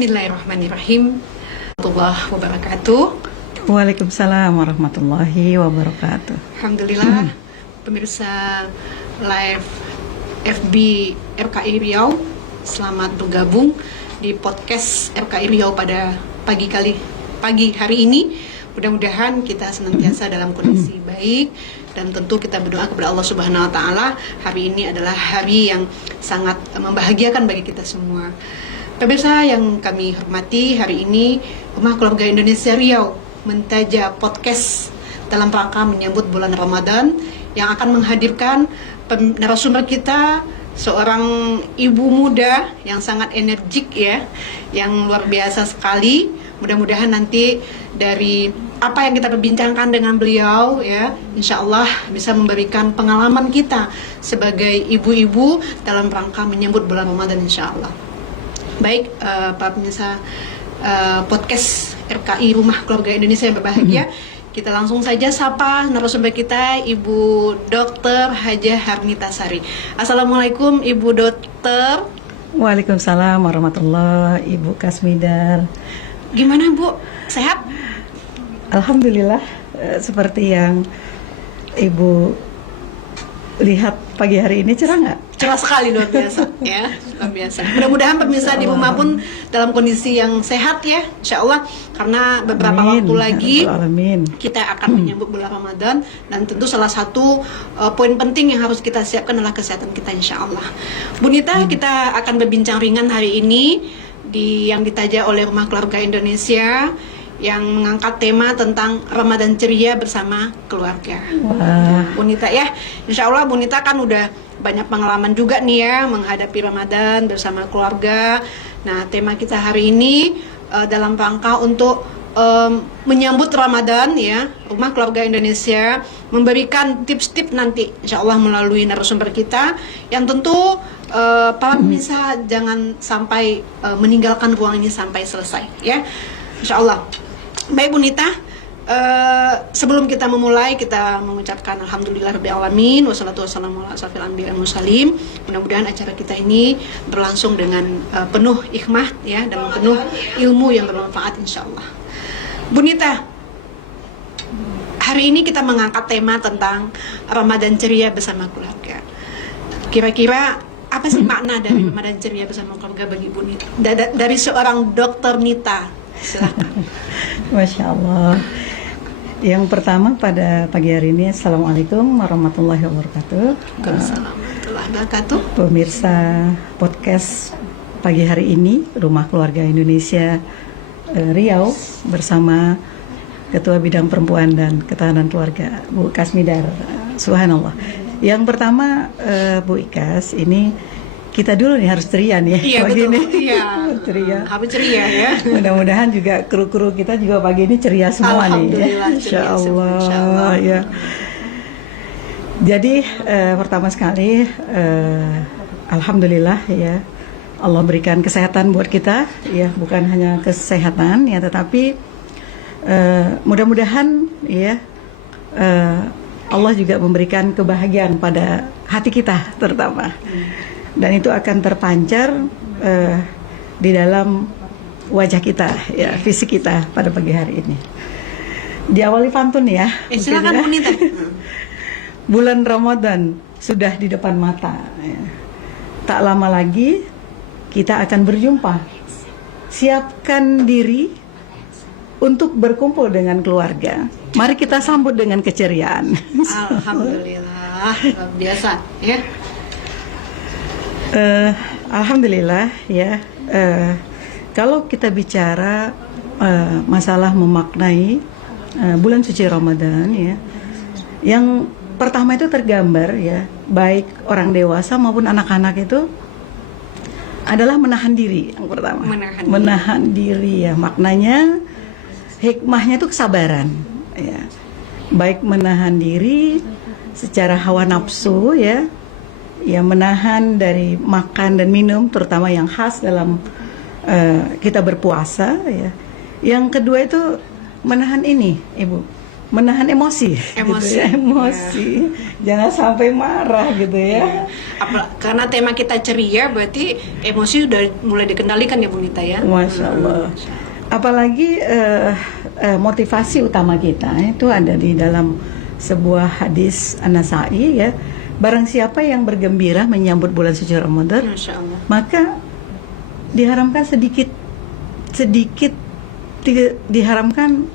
Bismillahirrahmanirrahim. Warahmatullahi wabarakatuh. Waalaikumsalam warahmatullahi wabarakatuh. Alhamdulillah, pemirsa live FB RKI Riau, selamat bergabung di podcast RKI Riau pada pagi hari ini. Mudah-mudahan kita senantiasa dalam kondisi baik, dan tentu kita berdoa kepada Allah Subhanahu wa taala. Hari ini adalah hari yang sangat membahagiakan bagi kita semua. Pemirsa yang kami hormati, hari ini Rumah Keluarga Indonesia Riau mentaja podcast dalam rangka menyambut bulan Ramadan yang akan menghadirkan narasumber kita, seorang ibu muda yang sangat energik ya, yang luar biasa sekali. Mudah-mudahan nanti dari apa yang kita perbincangkan dengan beliau ya, insya Allah bisa memberikan pengalaman kita sebagai ibu-ibu dalam rangka menyambut bulan Ramadan insya Allah. Baik, para pemirsa podcast RKI Rumah Keluarga Indonesia yang berbahagia, kita langsung saja sapa narasumber kita, Ibu Dr. Hajah Harnita Sari. Assalamualaikum Ibu Dokter. Waalaikumsalam warahmatullahi, Ibu Kasmidar. Gimana Bu? Sehat? Alhamdulillah, seperti yang Ibu lihat pagi hari ini, cerah nggak? Cerah sekali, luar biasa ya, luar biasa. Mudah-mudahan pemirsa di rumah pun dalam kondisi yang sehat ya, insya Allah. Karena beberapa waktu lagi kita akan menyambut bulan Ramadan, dan tentu salah satu poin penting yang harus kita siapkan adalah kesehatan kita insya Allah. Bu Nita, kita akan berbincang ringan hari ini yang ditaja oleh Rumah Keluarga Indonesia, yang mengangkat tema tentang Ramadan ceria bersama keluarga. Bu Nita ya, insya Allah Bu Nita kan udah banyak pengalaman juga nih ya menghadapi Ramadan bersama keluarga. Nah, tema kita hari ini dalam rangka untuk menyambut Ramadan ya, Rumah Keluarga Indonesia memberikan tips-tips nanti insya Allah melalui narasumber kita, yang tentu para pemirsa jangan sampai meninggalkan ruang ini sampai selesai ya, insya Allah. Baik Bu Nita, sebelum kita memulai, kita mengucapkan alhamdulillahirabbil alamin wassalatu wassalamu ala asrofil anbiya'i wal mursalin. Mudah-mudahan acara kita ini berlangsung dengan penuh hikmah ya, dan penuh ilmu yang bermanfaat insyaallah. Bu Nita, hari ini kita mengangkat tema tentang Ramadan ceria bersama keluarga. Kira-kira apa sih makna dari Ramadan ceria bersama keluarga bagi Bu Nita? Dari seorang dokter Nita, silakan. Masya Allah. Yang pertama pada pagi hari ini, Assalamualaikum warahmatullahi wabarakatuh. Waalaikumsalam warahmatullahi wabarakatuh. Pemirsa podcast pagi hari ini Rumah Keluarga Indonesia Riau bersama Ketua Bidang Perempuan dan Ketahanan Keluarga Bu Kasmidar. Subhanallah. Yang pertama Bu Ikas, ini kita dulu nih harus ceria nih iya, pagi betul. ini. Iya. Ceria. Harus ceria ya. Mudah-mudahan juga kru-kru kita juga pagi ini ceria semua nih. Insya Allah ya. Jadi pertama sekali alhamdulillah ya, Allah berikan kesehatan buat kita ya, bukan hanya kesehatan ya, tetapi mudah-mudahan ya Allah juga memberikan kebahagiaan pada hati kita terutama. Dan itu akan terpancar di dalam wajah kita ya, fisik kita pada pagi hari ini. Diawali pantun ya. Silakan Bu Nita. Bulan Ramadan sudah di depan mata ya. Tak lama lagi kita akan berjumpa. Siapkan diri untuk berkumpul dengan keluarga. Mari kita sambut dengan keceriaan. Alhamdulillah, luar biasa ya. Alhamdulillah ya. Kalau kita bicara masalah memaknai bulan suci Ramadan ya, yang pertama itu tergambar ya, baik orang dewasa maupun anak-anak itu adalah menahan diri. Yang pertama menahan diri ya, maknanya hikmahnya itu kesabaran ya, baik menahan diri secara hawa nafsu ya, menahan dari makan dan minum, terutama yang khas dalam kita berpuasa ya. Yang kedua itu menahan ini, Ibu, menahan emosi, Emosi, gitu ya. Emosi, jangan sampai marah gitu ya. Karena tema kita ceria, berarti emosi udah mulai dikendalikan ya Bu Nita ya. Masya Allah. Apalagi motivasi utama kita itu ada di dalam sebuah hadis An-Nasa'i ya. Barang siapa yang bergembira menyambut bulan suci Ramadan, Masya Allah. maka diharamkan sedikit diharamkan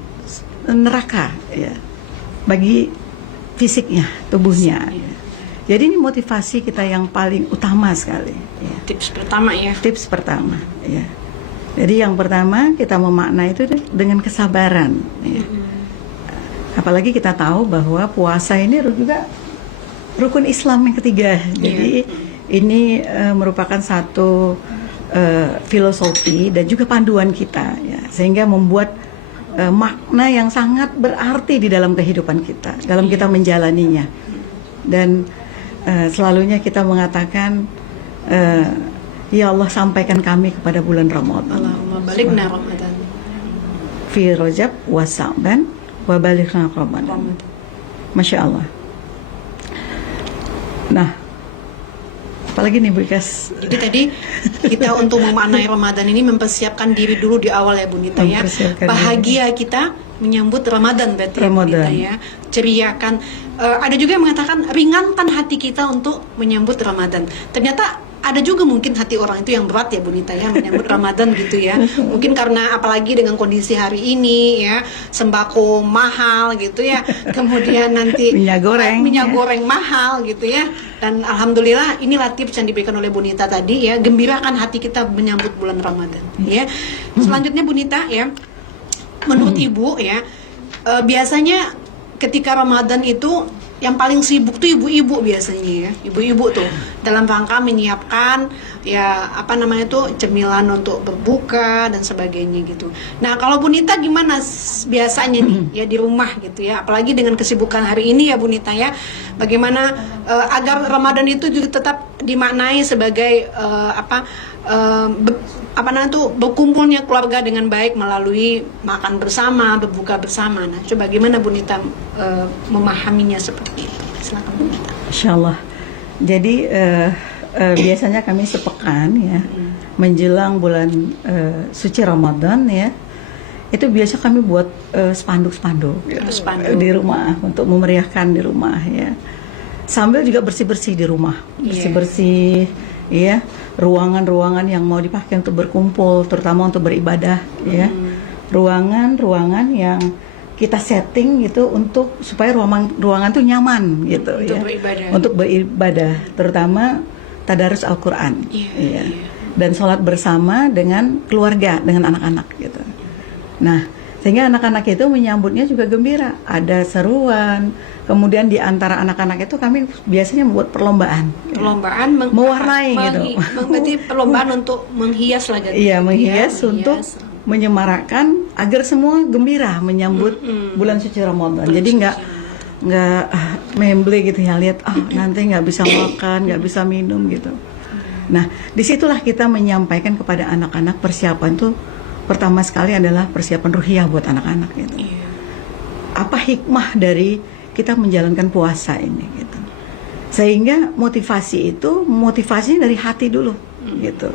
neraka ya bagi fisiknya, tubuhnya. Jadi ini motivasi kita yang paling utama sekali. Ya. Tips pertama ya. Tips pertama. Ya. Jadi yang pertama kita memaknai itu dengan kesabaran. Ya. Apalagi kita tahu bahwa puasa ini juga rukun Islam yang ketiga. Jadi ini merupakan satu filosofi dan juga panduan kita, ya, sehingga membuat makna yang sangat berarti di dalam kehidupan kita, dalam kita menjalaninya. Dan selalunya kita mengatakan, ya Allah sampaikan kami kepada bulan Ramadan. Allahumma balighna Ramadan. Fi Rajab wa Sa'ban wa balighna Ramadan. Masya Allah. Nah, apalagi nih Bu Ikas. Jadi tadi kita untuk memaknai Ramadan ini mempersiapkan diri dulu di awal ya Bu Nita ya. Bahagia kita menyambut Ramadan berarti ya, Bu Nita ya. Ceriakan. Ada juga yang mengatakan ringankan hati kita untuk menyambut Ramadan. Ternyata ada juga mungkin hati orang itu yang berat ya Bu Nita ya menyambut Ramadan gitu ya. Mungkin karena apalagi dengan kondisi hari ini ya, sembako mahal gitu ya. Kemudian nanti minyak goreng mahal gitu ya. Dan alhamdulillah inilah tips yang diberikan oleh Bu Nita tadi ya, gembirakan hati kita menyambut bulan Ramadan ya. Selanjutnya Bu Nita ya, menurut Ibu ya, biasanya ketika Ramadan itu yang paling sibuk tuh ibu-ibu biasanya ya, ibu-ibu tuh dalam rangka menyiapkan ya apa namanya tuh cemilan untuk berbuka dan sebagainya gitu. Nah kalau Bu Nita gimana biasanya nih ya di rumah gitu ya, apalagi dengan kesibukan hari ini ya Bu Nita ya, bagaimana agar Ramadan itu juga tetap dimaknai sebagai apa namanya tuh berkumpulnya keluarga dengan baik melalui makan bersama, berbuka bersama. Nah, coba gimana Bu Nita memahaminya seperti itu? Silakan Bu Nita. Insyaallah. Jadi biasanya kami sepekan ya menjelang bulan suci Ramadan ya, itu biasa kami buat spanduk-spanduk di rumah untuk memeriahkan di rumah ya. Sambil juga bersih-bersih di rumah, bersih-bersih ya, ruangan-ruangan yang mau dipakai untuk berkumpul, terutama untuk beribadah ya. Ruangan-ruangan yang kita setting gitu untuk supaya ruangan tuh nyaman gitu untuk ya. Beribadah. Untuk beribadah, terutama tadarus Al-Qur'an. Ya. Dan sholat bersama dengan keluarga, dengan anak-anak gitu. Nah, sehingga anak-anak itu menyambutnya juga gembira, ada seruan. Kemudian di antara anak-anak itu kami biasanya membuat perlombaan. Perlombaan mewarnai gitu. Berarti perlombaan untuk menghias lah gitu. Iya, menghias untuk menyemarakkan agar semua gembira menyambut bulan suci Ramadan. Jadi nggak memble gitu ya, lihat nanti nggak bisa makan, nggak bisa minum gitu. Nah, disitulah kita menyampaikan kepada anak-anak persiapan tuh pertama sekali adalah persiapan ruhiyah buat anak-anak gitu. Apa hikmah dari kita menjalankan puasa ini gitu. Sehingga motivasinya dari hati dulu gitu.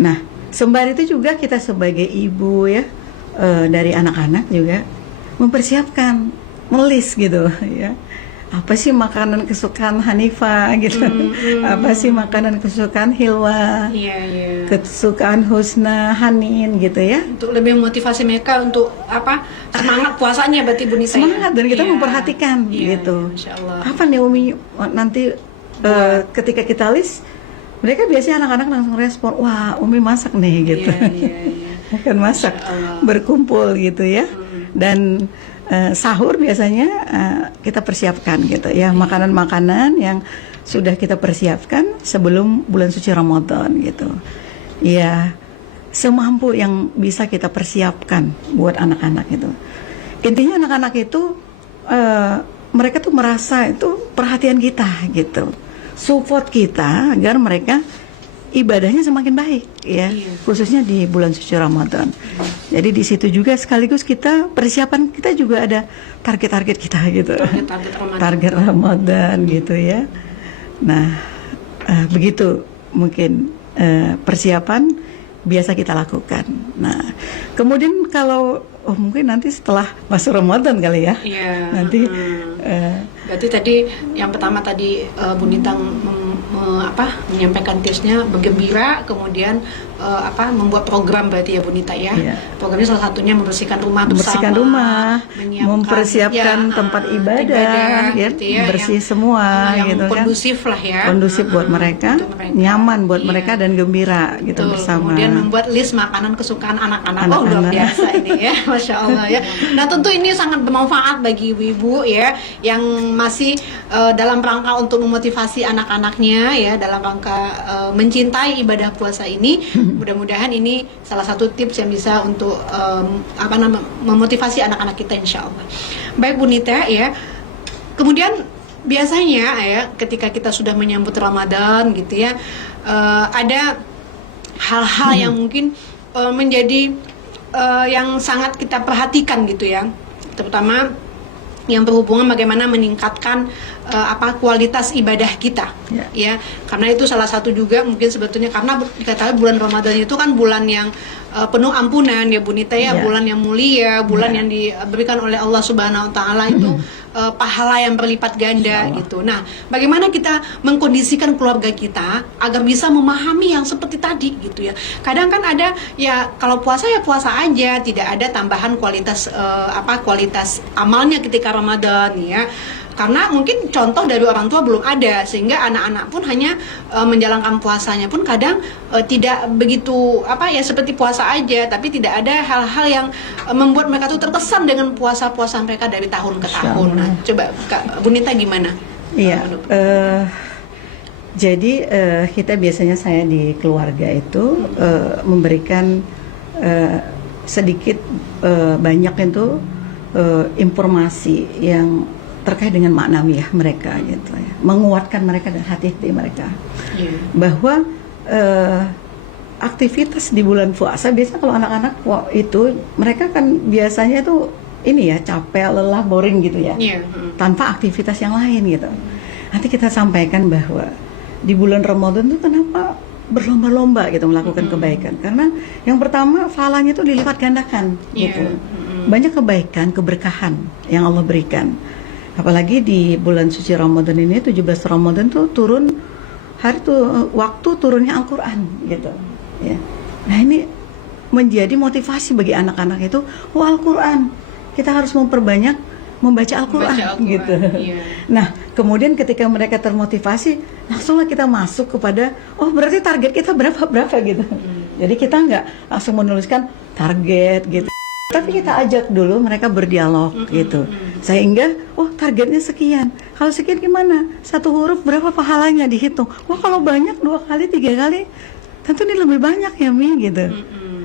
Nah, sembari itu juga kita sebagai ibu ya dari anak-anak juga mempersiapkan melis gitu ya. Apa sih makanan kesukaan Hanifah gitu, apa sih makanan kesukaan Hilwa, kesukaan Husna, Hanin gitu ya, untuk lebih memotivasi mereka untuk apa, semangat puasanya berarti Bu Nita semangat ya? Dan kita memperhatikan gitu, apa nih Umi nanti ketika kita list, mereka biasanya anak-anak langsung respon, wah Umi masak nih gitu, akan masak, berkumpul gitu ya, dan sahur biasanya kita persiapkan gitu ya, makanan-makanan yang sudah kita persiapkan sebelum bulan suci Ramadan gitu ya, semampu yang bisa kita persiapkan buat anak-anak itu. Intinya anak-anak itu mereka tuh merasa itu perhatian kita gitu, support kita agar mereka ibadahnya semakin baik ya, khususnya di bulan suci Ramadan. Jadi di situ juga sekaligus kita persiapan kita juga ada target-target kita gitu. Target Ramadan gitu ya. Nah, begitu mungkin persiapan biasa kita lakukan. Nah, kemudian kalau mungkin nanti setelah masuk Ramadan kali ya. Iya. Nanti berarti tadi yang pertama tadi Bu Nita menyampaikan tipsnya bergembira, kemudian membuat program berarti ya Bu Nita ya. Iya. Programnya salah satunya membersihkan rumah bersama, mempersiapkan tempat ibadah ya, gitu ya, bersih semua yang gitu kondusif kan. lah ya. Kondusif buat mereka, nyaman buat mereka dan gembira gitu bersama. Kemudian membuat list makanan kesukaan anak-anak. Oh, luar biasa ini ya. Masya Allah ya. Nah, tentu ini sangat bermanfaat bagi ibu-ibu ya yang masih dalam rangka untuk memotivasi anak-anaknya ya, dalam rangka mencintai ibadah puasa ini. Mudah-mudahan ini salah satu tips yang bisa untuk memotivasi anak-anak kita, insya Allah. Baik Bu Nita ya. Kemudian biasanya ya ketika kita sudah menyambut Ramadan gitu ya, ada hal-hal yang mungkin menjadi yang sangat kita perhatikan gitu ya, terutama yang berhubungan bagaimana meningkatkan kualitas ibadah kita ya, karena itu salah satu juga mungkin sebetulnya karena dikatakan bulan Ramadan itu kan bulan yang penuh ampunan ya Bu Nita ya, bulan yang mulia, bulan yang diberikan oleh Allah Subhanahu Wa Taala itu pahala yang berlipat ganda gitu. Nah, bagaimana kita mengkondisikan keluarga kita agar bisa memahami yang seperti tadi gitu ya. Kadang kan ada ya kalau puasa ya puasa aja, tidak ada tambahan kualitas kualitas amalnya ketika Ramadan ya. Karena mungkin contoh dari orang tua belum ada, sehingga anak-anak pun hanya menjalankan puasanya pun kadang tidak begitu seperti puasa aja, tapi tidak ada hal-hal yang membuat mereka tuh terkesan dengan puasa-puasa mereka dari tahun ke tahun. Nah, coba Kak Bu Nita gimana? Iya. Jadi kita biasanya saya di keluarga itu memberikan sedikit banyak itu informasi yang terkait dengan maknawiyah mereka gitu ya, menguatkan mereka dan hati-hati mereka bahwa aktivitas di bulan puasa biasa kalau anak-anak itu mereka kan biasanya tuh ini ya capek, lelah, boring gitu ya, tanpa aktivitas yang lain gitu. Nanti kita sampaikan bahwa di bulan Ramadan tuh kenapa berlomba-lomba gitu melakukan kebaikan, karena yang pertama pahalanya itu dilipat gandakan gitu. Banyak kebaikan, keberkahan yang Allah berikan. Apalagi di bulan suci Ramadan ini 17 Ramadan tuh turun waktu turunnya Al-Qur'an gitu ya. Nah, ini menjadi motivasi bagi anak-anak itu, Al-Qur'an. Kita harus memperbanyak membaca Al-Qur'an gitu. Nah, kemudian ketika mereka termotivasi, langsunglah kita masuk kepada berarti target kita berapa gitu. Jadi kita nggak langsung menuliskan target gitu. Tapi kita ajak dulu mereka berdialog gitu, sehingga targetnya sekian. Kalau sekian gimana? Satu huruf berapa pahalanya dihitung? Kalau banyak 2 kali 3 kali, tentu ini lebih banyak ya Mi gitu.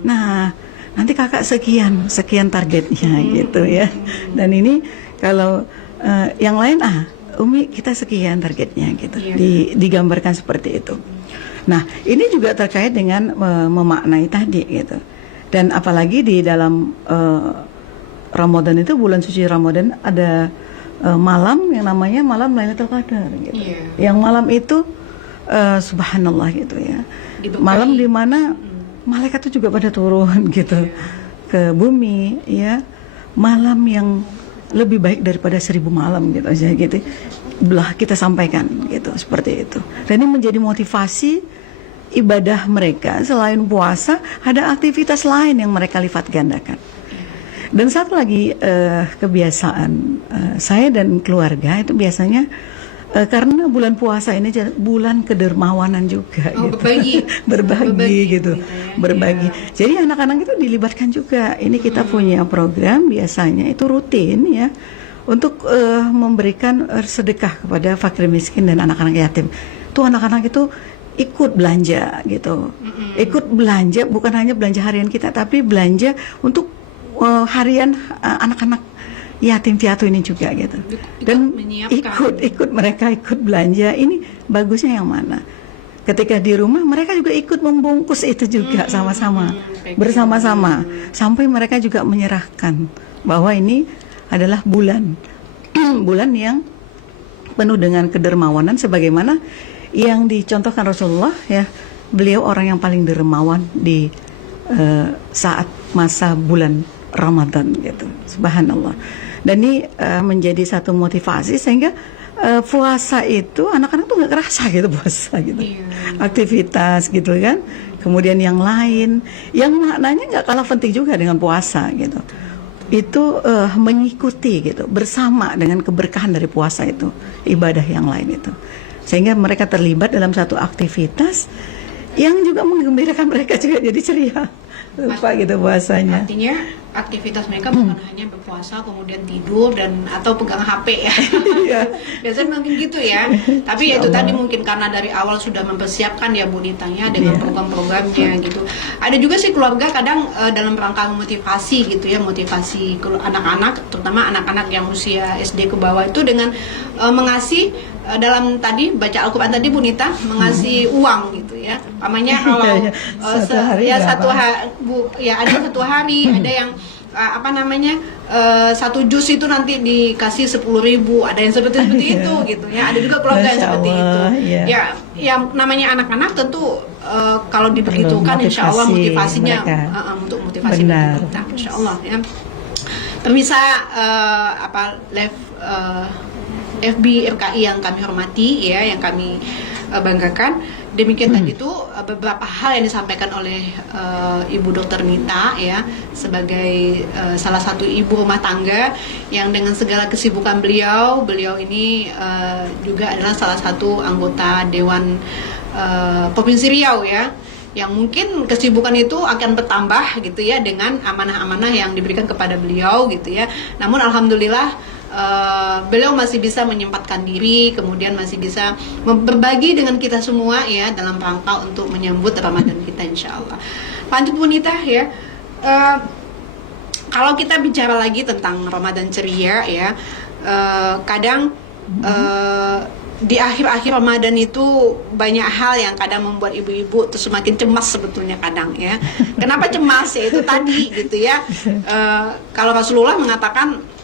Nah, nanti kakak sekian targetnya gitu ya. Dan ini kalau yang lain Umi kita sekian targetnya gitu. Digambarkan seperti itu. Nah, ini juga terkait dengan memaknai tadi gitu. Dan apalagi di dalam Ramadan itu, bulan suci Ramadan ada malam yang namanya malam Lailatul Qadar gitu. Yang malam itu subhanallah gitu ya. Malam di mana malaikat itu juga pada turun gitu ke bumi ya. Malam yang lebih baik daripada 1000 malam gitu aja gitu. Belah kita sampaikan gitu seperti itu. Dan ini menjadi motivasi ibadah mereka. Selain puasa ada aktivitas lain yang mereka lipat gandakan. Dan satu lagi kebiasaan saya dan keluarga itu biasanya karena bulan puasa ini bulan kedermawanan juga gitu. berbagi gitu berbagi. Jadi anak-anak itu dilibatkan juga. Ini kita punya program biasanya itu rutin ya, untuk memberikan sedekah kepada fakir miskin dan anak-anak yatim. Tuh anak-anak itu ikut belanja gitu, ikut belanja, bukan hanya belanja harian kita, tapi belanja untuk harian anak-anak yatim piatu ini juga gitu. Dan ikut mereka ikut belanja. Ini bagusnya yang mana? ketika di rumah mereka juga ikut membungkus itu juga sama-sama, bersama-sama, sampai mereka juga menyerahkan bahwa ini adalah bulan bulan yang penuh dengan kedermawanan sebagaimana yang dicontohkan Rasulullah ya. Beliau orang yang paling dermawan di saat masa bulan Ramadan gitu. Subhanallah. Dan ini menjadi satu motivasi sehingga puasa itu anak-anak tuh nggak kerasa gitu puasa gitu, aktivitas gitu kan. Kemudian yang lain, yang maknanya nggak kalah penting juga dengan puasa gitu. Itu mengikuti gitu bersama dengan keberkahan dari puasa itu, ibadah yang lain itu, sehingga mereka terlibat dalam satu aktivitas yang juga menggembirakan mereka juga jadi ceria. Lupa gitu puasanya. Artinya aktivitas mereka bukan hanya berpuasa kemudian tidur dan atau pegang HP ya. Biasanya mungkin gitu ya. Tapi ya itu tadi mungkin karena dari awal sudah mempersiapkan ya Bu Nitanya dengan program-programnya gitu. Ada juga sih keluarga kadang dalam rangka motivasi gitu ya, motivasi anak-anak, terutama anak-anak yang usia SD ke bawah itu dengan mengasih dalam tadi baca Al-Quran tadi Bu Nita mengasih uang gitu ya. Namanya kalau ada satu hari ada yang satu jus itu nanti dikasih 10.000, ada yang seperti itu gitu ya. Ada juga keluarga yang seperti itu. Ya, yang namanya anak-anak tentu kalau diperhitungkan insya Allah motivasinya untuk motivasi kita, insya Allah ya. Pemirsa FB RKI yang kami hormati ya, yang kami banggakan. Demikian tadi itu beberapa hal yang disampaikan oleh Ibu Dr. Nita ya, sebagai salah satu ibu rumah tangga yang dengan segala kesibukan beliau ini juga adalah salah satu anggota Dewan Provinsi Riau ya, yang mungkin kesibukan itu akan bertambah gitu ya dengan amanah-amanah yang diberikan kepada beliau gitu ya. Namun alhamdulillah beliau masih bisa menyempatkan diri, kemudian masih bisa berbagi dengan kita semua ya dalam rangka untuk menyambut Ramadan kita insya Allah. Lanjut Bu Nita ya, kalau kita bicara lagi tentang Ramadan ceria ya, kadang di akhir-akhir Ramadan itu banyak hal yang kadang membuat ibu-ibu tuh semakin cemas sebetulnya kadang ya. Kenapa cemas ya itu tadi gitu ya. Kalau Rasulullah mengatakan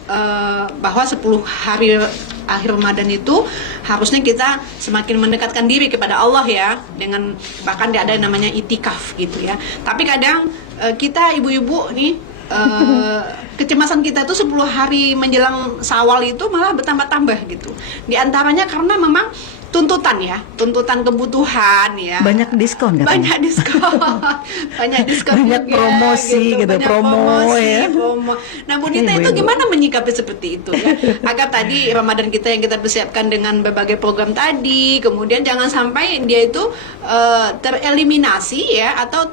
bahwa 10 hari akhir Ramadan itu harusnya kita semakin mendekatkan diri kepada Allah ya, dengan bahkan ada yang namanya itikaf gitu ya. Tapi kadang kita ibu-ibu nih kecemasan kita tuh 10 hari menjelang Syawal itu malah bertambah-tambah gitu. Di antaranya karena memang tuntutan kebutuhan ya. Banyak diskon kan? Banyak diskon. Banyak juga, promosi gitu, promo. Nah, Bu Nita itu gimana menyikapi seperti itu ya? Agar tadi Ramadan kita yang kita persiapkan dengan berbagai program tadi, kemudian jangan sampai dia itu tereliminasi ya, atau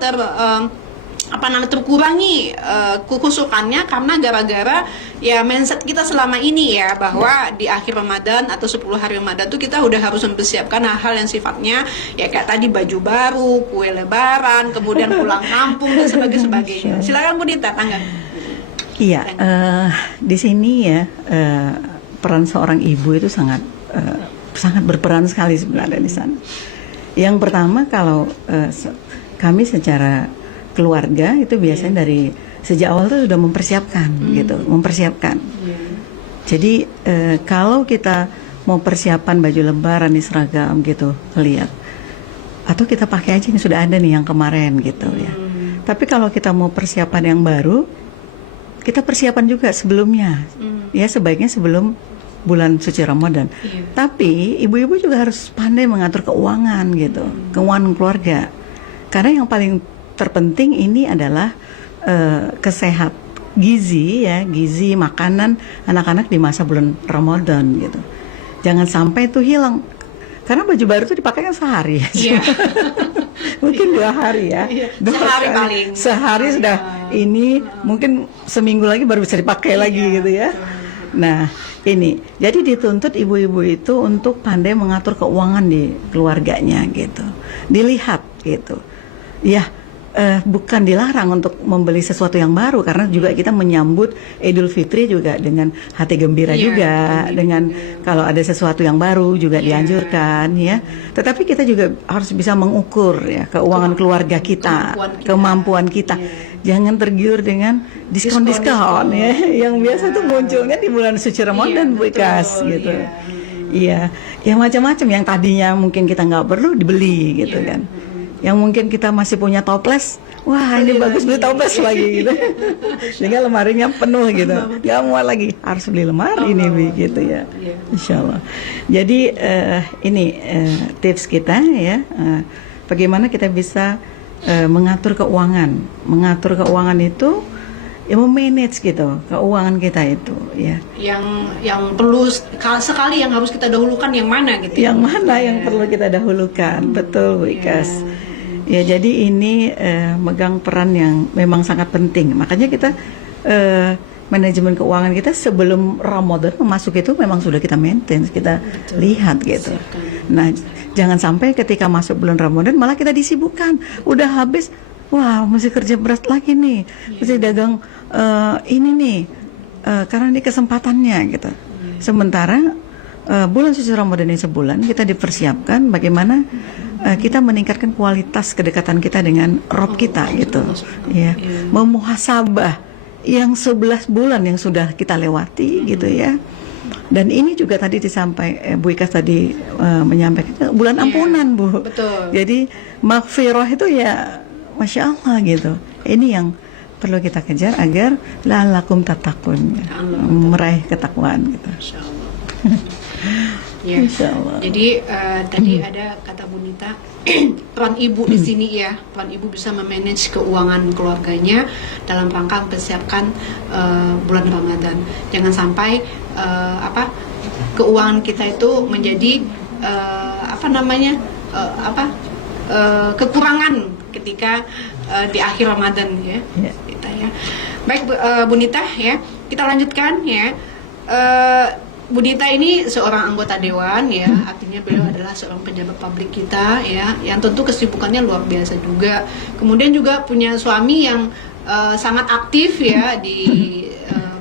terkurangi kekhusukannya karena gara-gara ya mindset kita selama ini ya, bahwa di akhir Ramadan atau 10 hari Ramadan tuh kita udah harus mempersiapkan hal-hal yang sifatnya ya kayak tadi baju baru, kue lebaran, kemudian pulang kampung dan sebagainya. Silakan Bu Nita tanggapi. Iya, di sini ya peran seorang ibu itu sangat berperan sekali sebenarnya di sana. Yang pertama kalau kami secara keluarga itu biasanya dari sejak awal tuh sudah mempersiapkan gitu, Jadi kalau kita mau persiapan baju lebaran nih seragam gitu, lihat, atau kita pakai aja yang sudah ada nih yang kemarin gitu ya. Tapi kalau kita mau persiapan yang baru, kita persiapan juga sebelumnya, ya sebaiknya sebelum bulan suci Ramadan. Tapi ibu-ibu juga harus pandai mengatur keuangan gitu, keuangan keluarga, karena yang paling terpenting ini adalah gizi makanan anak-anak di masa bulan Ramadan gitu. Jangan sampai itu hilang, karena baju baru itu dipakai kan sehari. Mungkin 2 hari ya. Sehari paling. Sehari sudah ini, mungkin seminggu lagi baru bisa dipakai lagi gitu ya. Nah ini, jadi dituntut ibu-ibu itu untuk pandai mengatur keuangan di keluarganya gitu. Dilihat gitu. Ya, bukan dilarang untuk membeli sesuatu yang baru, karena juga kita menyambut Idul Fitri juga dengan hati gembira juga, dengan kalau ada sesuatu yang baru juga dianjurkan ya. Tetapi kita juga harus bisa mengukur ya keuangan keluarga kita, kemampuan kita. Jangan tergiur dengan diskon-diskon ya yang biasa tuh munculnya di bulan suci Ramadan, Bu Ikas gitu. Iya, yang macam-macam yang tadinya mungkin kita nggak perlu dibeli gitu kan. Yang mungkin kita masih punya toples, wah ini bagus beli toples lagi gitu. Sehingga lemarinya penuh gitu, nggak muat lagi, harus beli lemari ini gitu ya. Insya Allah. Jadi ini tips kita ya, bagaimana kita bisa mengatur keuangan. Mengatur keuangan itu ya memanage gitu keuangan kita itu ya. Yang perlu sekali yang harus kita dahulukan yang mana gitu. Yang mana yang perlu kita dahulukan, betul Bu Ikas. Ya jadi ini megang peran yang memang sangat penting. Makanya kita manajemen keuangan kita sebelum Ramadan masuk itu memang sudah kita maintain, kita lihat gitu. Nah, jangan sampai ketika masuk bulan Ramadan malah kita disibukkan. Udah habis, wah mesti kerja berat lagi nih, mesti dagang ini nih, karena ini kesempatannya gitu. Sementara bulan suci Ramadan ini sebulan kita dipersiapkan bagaimana kita meningkatkan kualitas kedekatan kita dengan Rob kita gitu ya, memuhasabah yang 11 bulan yang sudah kita lewati gitu ya. Dan ini juga tadi disampaikan Bu Ikas tadi menyampaikan bulan ampunan Bu. Betul. Jadi maghfirah itu ya Masya Allah gitu. Ini yang perlu kita kejar agar la'allakum tattaqun, meraih ketakwaan gitu. Insya Allah. Ya. Jadi tadi ada kata Bu Nita, peran ibu di sini ya, peran ibu bisa memanage keuangan keluarganya dalam rangka mempersiapkan bulan Ramadan. Jangan sampai keuangan kita itu menjadi kekurangan ketika di akhir Ramadan ya. Kita ya. Baik Bu Nita ya, kita lanjutkan ya. Bu Nita ini seorang anggota dewan ya, artinya beliau adalah seorang pejabat publik kita ya, yang tentu kesibukannya luar biasa juga. Kemudian juga punya suami yang sangat aktif ya di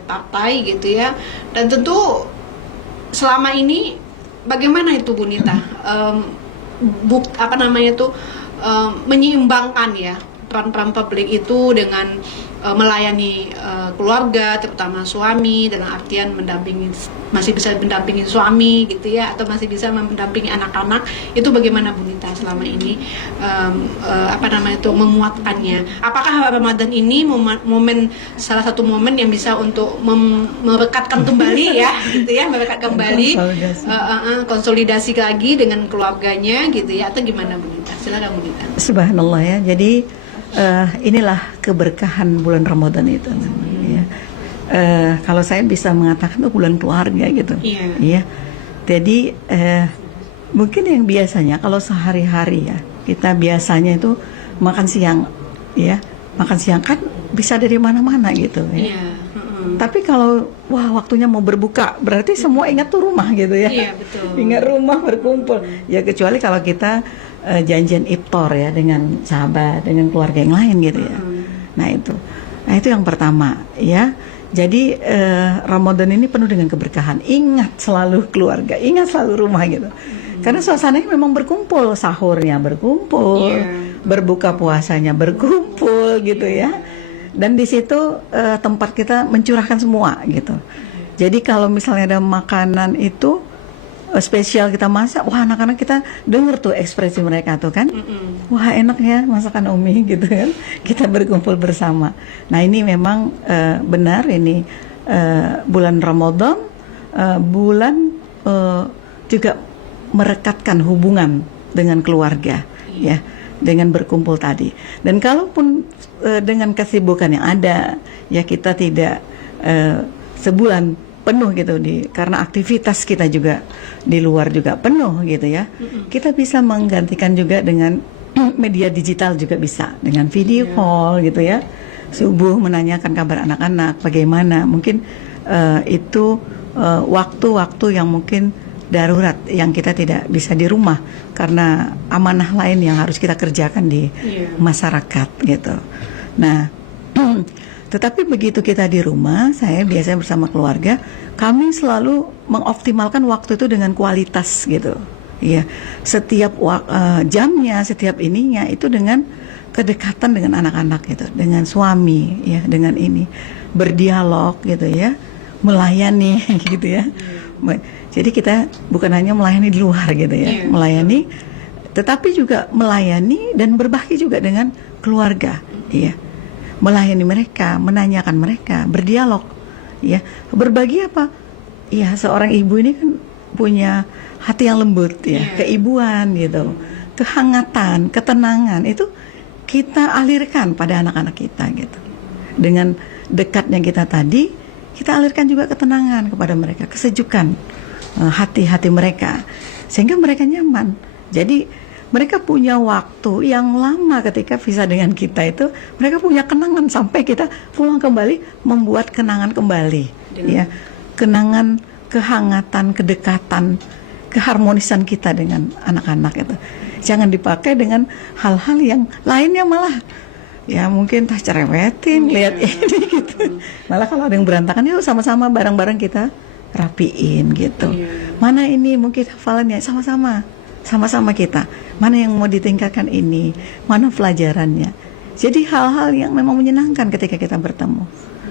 partai gitu ya. Dan tentu selama ini bagaimana itu Bu Nita menyeimbangkan ya peran-peran publik itu dengan melayani keluarga, terutama suami, dalam artian masih bisa mendampingi suami gitu ya, atau masih bisa mendampingi anak-anak. Itu bagaimana Bu Nita selama ini memuatkannya? Apakah Ramadan ini salah satu momen yang bisa untuk merekatkan kembali ya gitu ya, merekatkan kembali konsolidasi lagi dengan keluarganya gitu ya, atau gimana Bu Nita? Silakan Bu Nita. Subhanallah ya. Jadi inilah keberkahan bulan Ramadan itu ya. Kalau saya bisa mengatakan itu bulan keluarga gitu ya. Jadi mungkin yang biasanya kalau sehari-hari ya kita biasanya itu makan siang ya, makan siang kan bisa dari mana-mana gitu ya. Tapi kalau waktunya mau berbuka berarti semua ingat tuh rumah gitu ya. Iya, betul. Ingat rumah berkumpul ya, kecuali kalau kita janjian iftar ya dengan sahabat, dengan keluarga yang lain gitu ya. Nah itu yang pertama ya. Jadi Ramadan ini penuh dengan keberkahan. Ingat selalu keluarga, ingat selalu rumah gitu. Karena suasananya memang berkumpul, sahurnya berkumpul, berbuka puasanya berkumpul gitu ya. Dan di situ tempat kita mencurahkan semua gitu. Jadi kalau misalnya ada makanan itu spesial kita masak, wah anak-anak kita denger tuh ekspresi mereka tuh kan, wah enak ya masakan Umi gitu kan, kita berkumpul bersama. Nah ini memang benar ini bulan Ramadan, bulan juga merekatkan hubungan dengan keluarga ya, dengan berkumpul tadi. Dan kalaupun dengan kesibukan yang ada ya, kita tidak sebulan penuh gitu karena aktivitas kita juga di luar juga penuh gitu ya. Kita bisa menggantikan juga dengan media digital, juga bisa dengan video call gitu ya. Subuh menanyakan kabar anak-anak bagaimana. Mungkin itu waktu-waktu yang mungkin darurat yang kita tidak bisa di rumah karena amanah lain yang harus kita kerjakan di masyarakat gitu. Nah, tetapi begitu kita di rumah, saya biasanya bersama keluarga, kami selalu mengoptimalkan waktu itu dengan kualitas gitu. Ya, setiap jamnya, setiap ininya itu dengan kedekatan dengan anak-anak gitu, dengan suami ya, dengan ini berdialog gitu ya, melayani gitu ya. Jadi kita bukan hanya melayani di luar gitu ya, melayani, tetapi juga melayani dan berbagi juga dengan keluarga, ya, melayani mereka, menanyakan mereka, berdialog, ya, berbagi apa? Ya, seorang ibu ini kan punya hati yang lembut, ya, keibuan gitu, kehangatan, ketenangan itu kita alirkan pada anak-anak kita gitu. Dengan dekatnya kita tadi, kita alirkan juga ketenangan kepada mereka, kesejukan hati-hati mereka, sehingga mereka nyaman. Jadi mereka punya waktu yang lama ketika pisah dengan kita itu, mereka punya kenangan sampai kita pulang kembali membuat kenangan kembali, ya, kenangan, kehangatan, kedekatan, keharmonisan kita dengan anak-anak itu. Jangan dipakai dengan hal-hal yang lainnya malah ya mungkin tas cerewetin, lihat ini gitu. Malah kalau ada yang berantakan, yuk sama-sama bareng-bareng kita rapiin gitu. Mana ini mungkin hafalannya sama-sama kita. Mana yang mau ditingkatkan ini, mana pelajarannya. Jadi hal-hal yang memang menyenangkan ketika kita bertemu.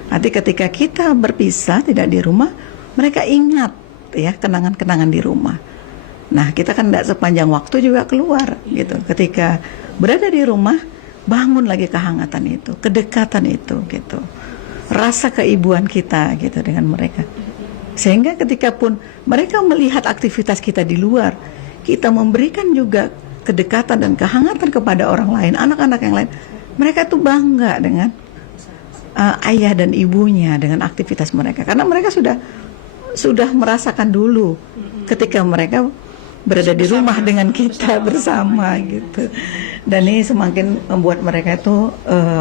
Nanti ketika kita berpisah tidak di rumah, mereka ingat ya kenangan-kenangan di rumah. Nah, kita kan tidak sepanjang waktu juga keluar gitu. Ketika berada di rumah, bangun lagi kehangatan itu, kedekatan itu gitu. Rasa keibuan kita gitu dengan mereka. Sehingga ketika pun mereka melihat aktivitas kita di luar, kita memberikan juga kedekatan dan kehangatan kepada orang lain, anak-anak yang lain. Mereka tuh bangga dengan ayah dan ibunya, dengan aktivitas mereka. Karena mereka sudah merasakan dulu ketika mereka berada di rumah dengan kita bersama gitu. Dan ini semakin membuat mereka itu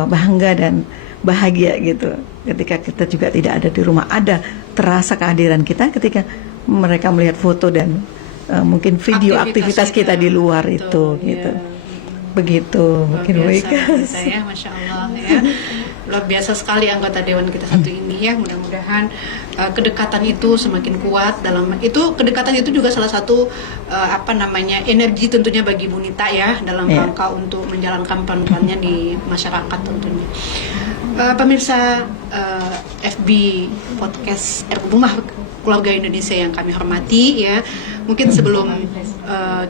bangga dan bahagia gitu. Ketika kita juga tidak ada di rumah, ada terasa kehadiran kita ketika mereka melihat foto dan mungkin video aktivitas kita di luar itu gitu. Begitu mungkin baik. Ya, Masya Allah ya. Luar biasa sekali anggota dewan kita satu ini ya. Mudah-mudahan kedekatan itu semakin kuat dalam itu. Kedekatan itu juga salah satu energi tentunya bagi Bu Nita ya dalam rangka untuk menjalankan peran-perannya di masyarakat tentunya. Pemirsa FB podcast Rumah Keluarga Indonesia yang kami hormati ya. Mungkin sebelum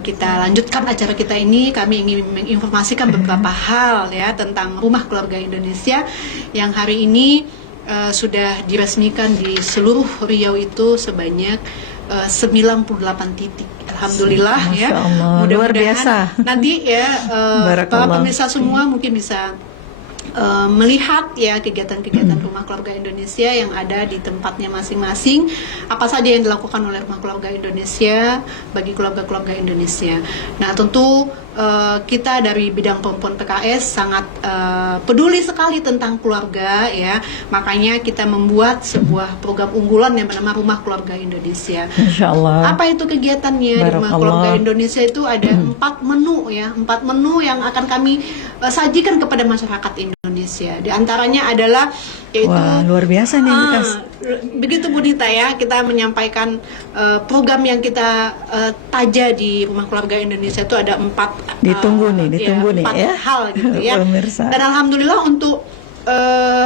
kita lanjutkan acara kita ini, kami ingin menginformasikan beberapa hal ya tentang Rumah Keluarga Indonesia yang hari ini sudah diresmikan di seluruh Riau itu sebanyak 98 titik. Alhamdulillah ya. Luar biasa. Nanti ya para pemirsa semua mungkin bisa melihat ya kegiatan-kegiatan Rumah Keluarga Indonesia yang ada di tempatnya masing-masing, apa saja yang dilakukan oleh Rumah Keluarga Indonesia bagi keluarga-keluarga Indonesia. Nah, tentu kita dari bidang perempuan PKS sangat peduli sekali tentang keluarga ya. Makanya kita membuat sebuah program unggulan yang bernama Rumah Keluarga Indonesia. Insyaallah. Apa itu kegiatannya di Rumah Keluarga Indonesia? Itu ada 4 menu ya, 4 menu yang akan kami sajikan kepada masyarakat Indonesia. Di antaranya adalah yaitu luar biasa nih begitu Bu Nita ya, kita menyampaikan program yang kita taja di Rumah Keluarga Indonesia itu ada 4 ditunggu nih ya hal gitu ya. Pemirsa. Dan alhamdulillah untuk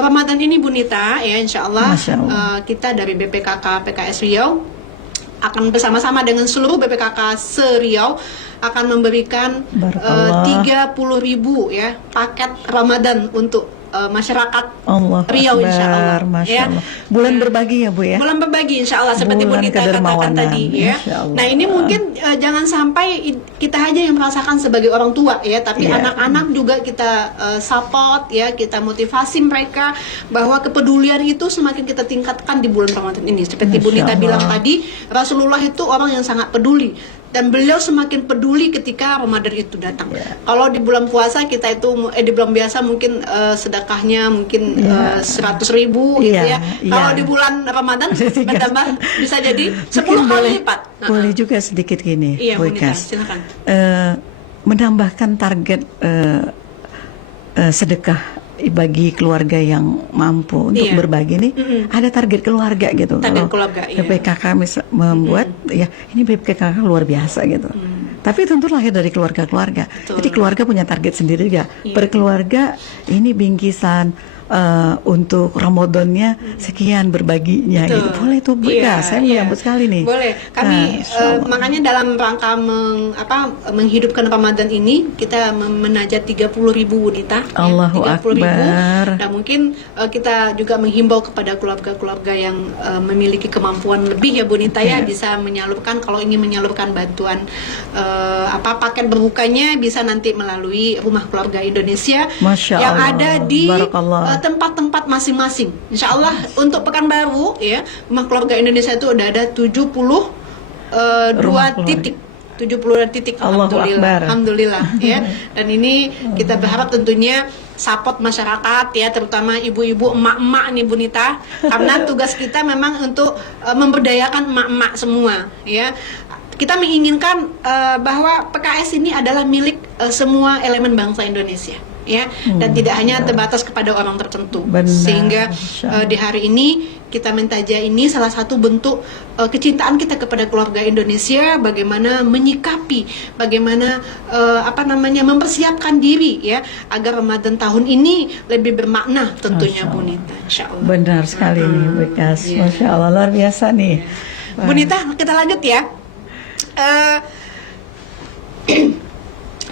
Ramadan ini Bu Nita ya, insya Allah kita dari BPKK PKS Riau akan bersama-sama dengan seluruh BPKK se-Riau akan memberikan 30.000 ya paket Ramadan untuk masyarakat Riau insya Allah ya. Bulan berbagi ya Bu ya. Bulan berbagi insya Allah seperti Bu Nita katakan tadi ya. Nah ini mungkin jangan sampai kita aja yang merasakan sebagai orang tua ya, tapi anak-anak juga kita support ya, kita motivasi mereka bahwa kepedulian itu semakin kita tingkatkan di bulan Ramadan ini. Seperti Bu Nita bilang tadi, Rasulullah itu orang yang sangat peduli dan beliau semakin peduli ketika Ramadan itu datang. Kalau di bulan puasa kita itu di bulan biasa mungkin sedekahnya mungkin 100.000 gitu ya. Kalau di bulan Ramadan bertambah bisa jadi 10 kali lipat. Boleh juga sedikit gini, Bu Ika. Silakan. Menambahkan target sedekah bagi keluarga yang mampu untuk berbagi nih, ada target keluarga gitu. Target keluarga, BPKK membuat ya ini BPKK luar biasa gitu. Tapi tentu lahir dari keluarga-keluarga. Jadi keluarga punya target sendiri juga. Per keluarga ini bingkisan untuk Ramadannya sekian berbaginya gitu. Boleh tuh Bu Ika, saya menyambut sekali nih. Boleh. Kami makanya dalam rangka menghidupkan Ramadan ini kita menajat 30.000 wanita. Allahu Akbar. Dan mungkin kita juga menghimbau kepada keluarga-keluarga yang memiliki kemampuan lebih ya Bu Nita ya, bisa menyalurkan, kalau ingin menyalurkan bantuan paket berbukanya bisa nanti melalui Rumah Keluarga Indonesia yang ada di tempat-tempat masing-masing. Insya Allah untuk Pekanbaru ya, Rumah Keluarga Indonesia itu udah ada 72 titik. 72 titik. Alhamdulillah ya. Dan ini kita berharap tentunya support masyarakat ya, terutama ibu-ibu, emak-emak nih Bu Nita, karena tugas kita memang untuk memberdayakan emak-emak semua ya. Kita menginginkan bahwa PKS ini adalah milik semua elemen bangsa Indonesia ya, dan tidak hanya terbatas kepada orang tertentu. Sehingga di hari ini kita mentaja ini salah satu bentuk kecintaan kita kepada keluarga Indonesia, bagaimana menyikapi, bagaimana mempersiapkan diri ya agar Ramadan tahun ini lebih bermakna tentunya Bu Nita, insyaallah. Benar sekali nih Bu Ika, Masya Allah, luar biasa nih Bu Nita. Kita lanjut ya.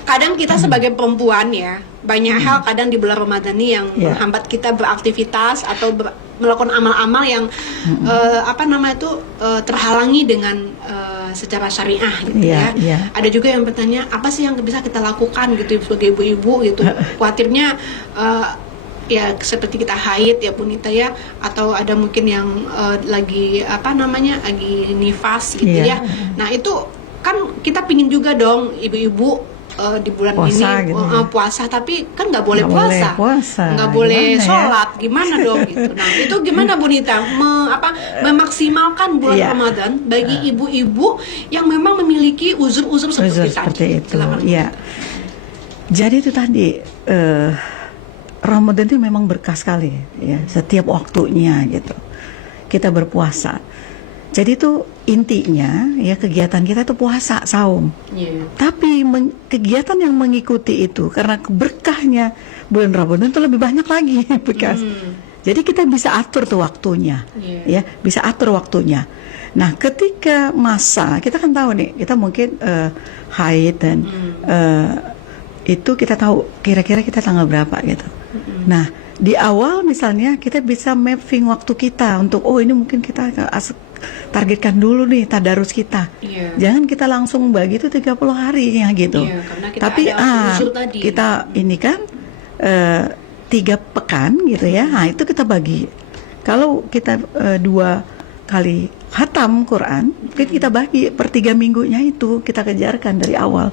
Kadang kita sebagai perempuan ya, banyak hal kadang di bulan Ramadan ini yang menghambat kita beraktivitas atau melakukan amal-amal yang terhalangi dengan secara syariah gitu ya. Ada juga yang bertanya, apa sih yang bisa kita lakukan gitu sebagai ibu-ibu gitu. Khawatirnya ya seperti kita haid ya Bu Nita ya, atau ada mungkin yang lagi nifas gitu ya. Nah itu kan kita pingin juga dong ibu-ibu di bulan puasa ini gitu puasa, tapi kan nggak boleh puasa, nggak boleh sholat, gimana dong gitu. Nah itu gimana Bu Nita memaksimalkan bulan Ramadan bagi ibu-ibu yang memang memiliki uzur-uzur seperti itu ya. Jadi itu tadi Ramadan itu memang berkah sekali ya, setiap waktunya gitu kita berpuasa. Jadi itu intinya ya, kegiatan kita itu puasa, saum. Tapi kegiatan yang mengikuti itu karena berkahnya bulan Ramadan itu lebih banyak lagi bekas. Jadi kita bisa atur tuh waktunya, ya bisa atur waktunya. Nah ketika masa kita kan tahu nih, kita mungkin haid dan itu kita tahu kira-kira kita tanggal berapa gitu. Nah di awal misalnya kita bisa mapping waktu kita untuk ini mungkin kita targetkan dulu nih tadarus kita. Jangan kita langsung bagi itu 30 hari ya gitu. Tapi kita ini kan 3 pekan gitu ya. Nah itu kita bagi. Kalau kita 2 kali khatam Quran, kita bagi per 3 minggunya itu kita kejarkan dari awal.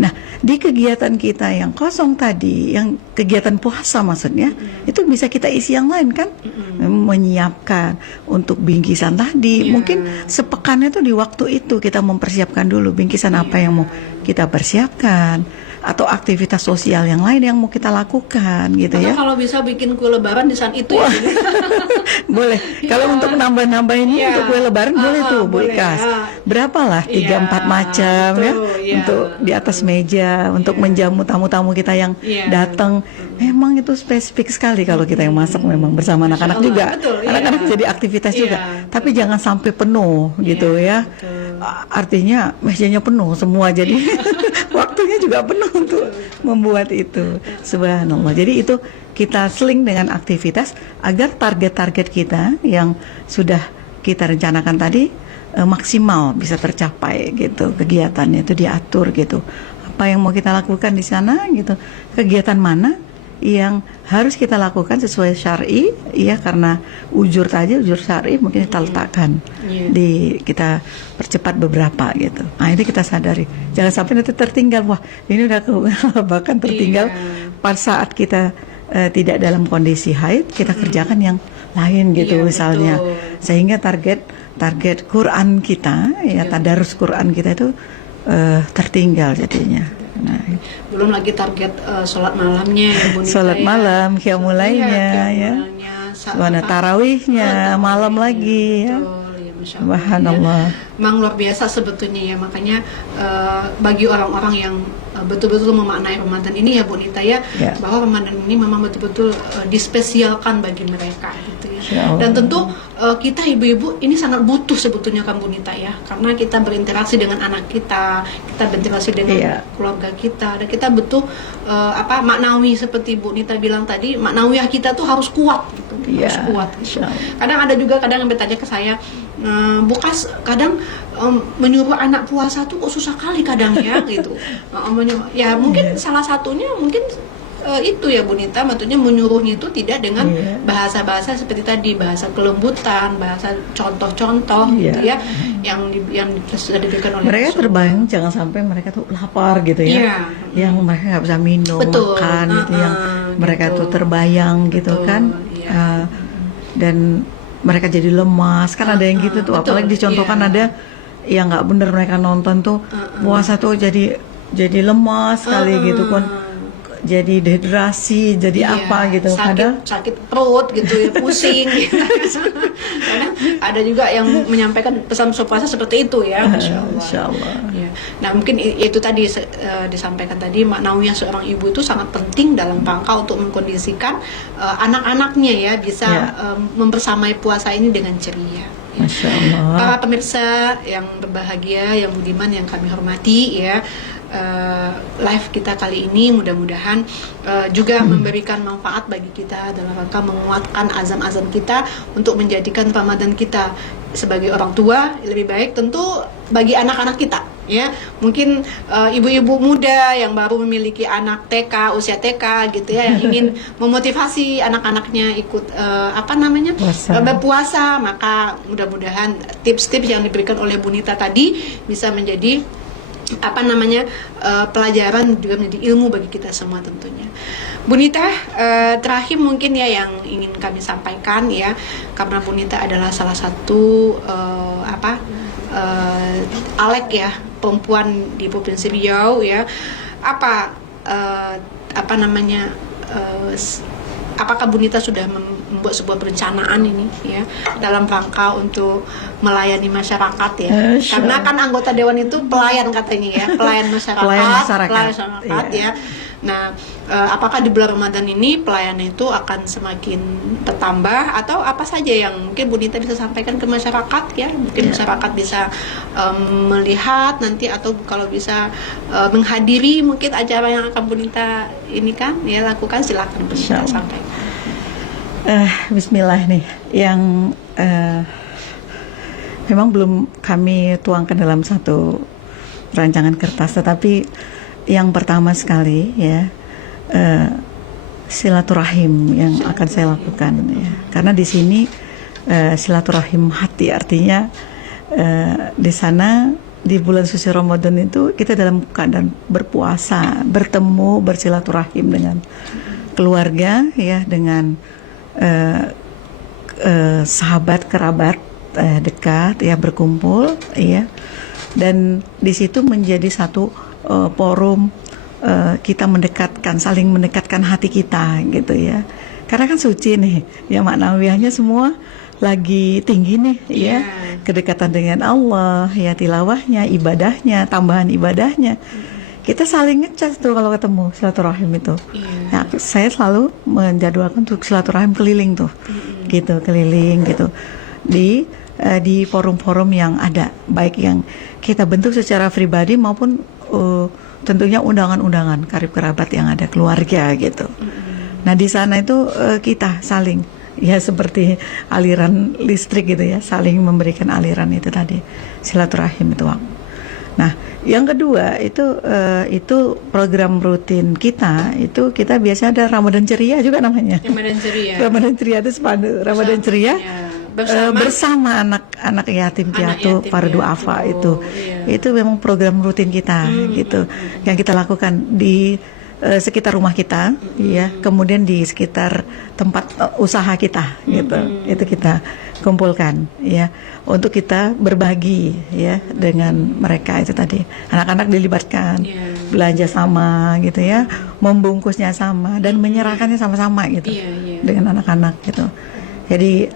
Nah di kegiatan kita yang kosong tadi, yang kegiatan puasa maksudnya, itu bisa kita isi yang lain kan, menyiapkan untuk bingkisan tadi. Mungkin sepekannya tuh di waktu itu kita mempersiapkan dulu bingkisan apa yang mau kita persiapkan, atau aktivitas sosial yang lain yang mau kita lakukan gitu. Atau ya kalau bisa bikin kue lebaran di saat itu ya. Boleh. Kalau untuk nambah-nambah ini untuk kue lebaran boleh tuh Bu Ikas. Berapalah 3-4 macam ya untuk di atas meja untuk menjamu tamu-tamu kita yang datang. Memang itu spesifik sekali kalau kita yang masak, memang bersama anak-anak juga. Anak-anak jadi aktivitas juga. Tapi jangan sampai penuh gitu ya. Artinya mejanya penuh semua, jadi waktunya juga penuh untuk membuat itu. Subhanallah. Jadi itu kita seling dengan aktivitas agar target-target kita yang sudah kita rencanakan tadi maksimal bisa tercapai gitu. Kegiatannya itu diatur gitu. Apa yang mau kita lakukan di sana gitu. Kegiatan mana yang harus kita lakukan sesuai syar'i, ya, karena ujur syar'i mungkin kita letakkan kita percepat beberapa gitu. Nah, ini kita sadari, jangan sampai nanti tertinggal. Wah, ini udah bahkan tertinggal pas saat kita tidak dalam kondisi haid, kita kerjakan yang lain gitu, misalnya, sehingga target Quran kita, ya, tadarus Quran kita itu tertinggal jadinya. Nah, belum lagi target sholat malamnya ya, Bu Nita, sholat malam, qiyamulailnya, ya, tarawihnya malam lagi, ya. Subhanallah. Memang luar biasa sebetulnya ya, makanya bagi orang-orang yang betul-betul memaknai Ramadan ini ya Bu Nita ya, bahwa Ramadan ini memang betul-betul dispesialkan bagi mereka gitu ya. Dan tentu kita ibu-ibu ini sangat butuh sebetulnya kan Bu Nita ya, karena kita berinteraksi dengan anak kita berinteraksi dengan keluarga kita, dan kita butuh maknawi seperti Bu Nita bilang tadi, maknawiyah kita tuh harus kuat gitu, harus kuat gitu. Kadang yang bertanya ke saya, Bukas kadang menyuruh anak puasa tuh kok susah kali kadang ya gitu. Ya mungkin salah satunya mungkin itu ya Bu Nita, maksudnya menyuruhnya itu tidak dengan bahasa-bahasa seperti tadi, bahasa kelembutan, bahasa contoh-contoh gitu ya, yang sudah diberikan oleh mereka Rasul. terbayang jangan sampai mereka tuh lapar gitu ya, yang mereka nggak bisa minum, makan gitu, yang mereka tuh terbayang gitu kan, dan mereka jadi lemas kan, ada yang gitu tuh, apalagi dicontohkan ada yang nggak bener, mereka nonton tuh puasa tuh jadi lemas sekali gitu kan, jadi dehidrasi, jadi apa gitu, sakit perut gitu ya, pusing gitu. Karena ada juga yang menyampaikan pesan puasa seperti itu ya, Masya Allah. Ya. Nah mungkin itu tadi disampaikan tadi, maknawiyah seorang ibu itu sangat penting dalam rangka untuk mengkondisikan anak-anaknya ya bisa mempersamai puasa ini dengan ceria. Masya Allah. Para pemirsa yang berbahagia, yang budiman, yang kami hormati ya, live kita kali ini mudah-mudahan juga memberikan manfaat bagi kita dalam rangka menguatkan azam-azam kita untuk menjadikan Ramadan kita sebagai orang tua lebih baik, tentu bagi anak-anak kita ya. Mungkin ibu-ibu muda yang baru memiliki anak TK, usia TK gitu ya, yang ingin memotivasi anak-anaknya ikut berpuasa, maka mudah-mudahan tips-tips yang diberikan oleh Bu Nita tadi bisa menjadi pelajaran, juga menjadi ilmu bagi kita semua tentunya. Bu Nita, terakhir mungkin ya yang ingin kami sampaikan ya, karena Bu Nita adalah salah satu alek ya, perempuan di Provinsi Riau ya. Apakah Bu Nita sudah membuat sebuah perencanaan ini ya dalam rangka untuk melayani masyarakat ya? Karena kan anggota dewan itu pelayan katanya ya, pelayan masyarakat ya. Nah, apakah di bulan Ramadan ini pelayanan itu akan semakin bertambah, atau apa saja yang mungkin Bu Nita bisa sampaikan ke masyarakat ya? Mungkin masyarakat bisa melihat nanti, atau kalau bisa menghadiri mungkin acara yang akan Bu Nita ini kan ya lakukan, silakan Bu Nita sampaikan. Bismillah nih, yang memang belum kami tuangkan dalam satu rancangan kertas, tetapi yang pertama sekali ya, silaturahim yang akan saya lakukan ya. Karena di sini silaturahim hati, artinya di sana di bulan suci Ramadan itu kita dalam keadaan berpuasa, bertemu, bersilaturahim dengan keluarga ya, dengan sahabat kerabat dekat ya, berkumpul ya, dan di situ menjadi satu forum kita saling mendekatkan hati kita gitu ya, karena kan suci nih ya, maknawiyahnya semua lagi tinggi nih ya, kedekatan dengan Allah ya, tilawahnya, ibadahnya, tambahan ibadahnya, kita saling ngecas tuh kalau ketemu, silaturahim itu. Nah, saya selalu menjadwalkan untuk silaturahim keliling tuh, gitu, keliling gitu di forum-forum yang ada, baik yang kita bentuk secara pribadi maupun tentunya undangan-undangan karib kerabat yang ada, keluarga gitu. Nah di sana itu kita saling ya seperti aliran listrik gitu ya, saling memberikan aliran itu tadi, silaturahim itu. Nah Yang kedua itu program rutin kita, itu kita biasanya ada Ramadan Ceria juga namanya. Ramadan Ceria. Ramadan Ceria itu Ramadan Ceria bersama anak-anak yatim piatu Fardu Afa itu. Iya. Itu memang program rutin kita gitu. Yang kita lakukan di sekitar rumah kita, ya, kemudian di sekitar tempat usaha kita, gitu. Itu kita kumpulkan, ya, untuk kita berbagi, ya, dengan mereka itu tadi. Anak-anak dilibatkan, belanja sama, gitu ya, membungkusnya sama dan menyerahkannya sama-sama, gitu, dengan anak-anak, gitu. Jadi